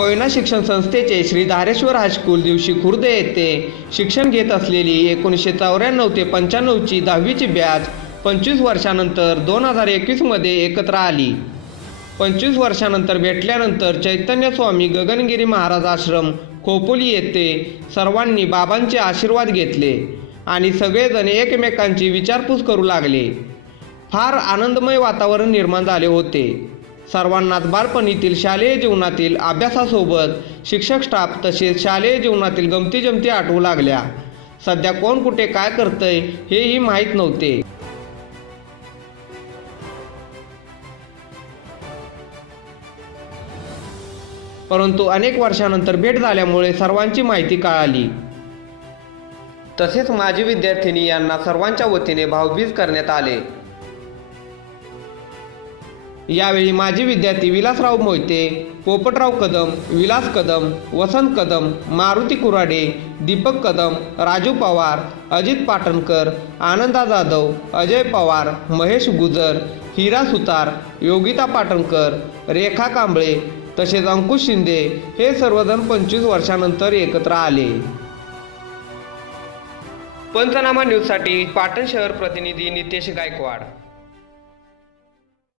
कोयना शिक्षण संस्थेचे श्री धारेश्वर हायस्कूल दिवशी खुर्द येथे शिक्षण घेत असलेली एकोणीसशे चौऱ्याण्णव ते पंच्याण्णवची दहावीची बॅच पंचवीस वर्षानंतर दोन हजार एकवीसमध्ये एकत्र आली. पंचवीस वर्षानंतर भेटल्यानंतर चैतन्य स्वामी गगनगिरी महाराज आश्रम खोपोली येथे सर्वांनी बाबांचे आशीर्वाद घेतले आणि सगळेजण एकमेकांची विचारपूस करू लागले. फार आनंदमय वातावरण निर्माण झाले होते. सर्वांनाच बालपणीतील शालेय जीवनातील अभ्यासासोबत शिक्षक स्टाफ तसेच शालेय जीवनातील गमती जमती आठवू लागल्या. सध्या कोण कुठे काय करतंय हेही माहीत नव्हते. परंतु अनेक वर्षानंतर भेट झाल्यामुळे सर्वांची माहिती कळाली. तसेच माजी विद्यार्थिनी यांना सर्वांच्या वतीने भावबीज करण्यात आले. यावेळी माजी विद्यार्थी विलासराव मोहिते पोपटराव कदम विलास कदम वसंत कदम मारुती कुराडे दीपक कदम राजू पवार अजित पाटणकर आनंदा जाधव अजय पवार महेश गुजर हिरा सुतार योगिता पाटणकर रेखा कांबळे तसेच अंकुश शिंदे हे सर्वजण पंचवीस वर्षानंतर एकत्र आले. पंचनामा न्यूजसाठी पाटण शहर प्रतिनिधी नितेश गायकवाड.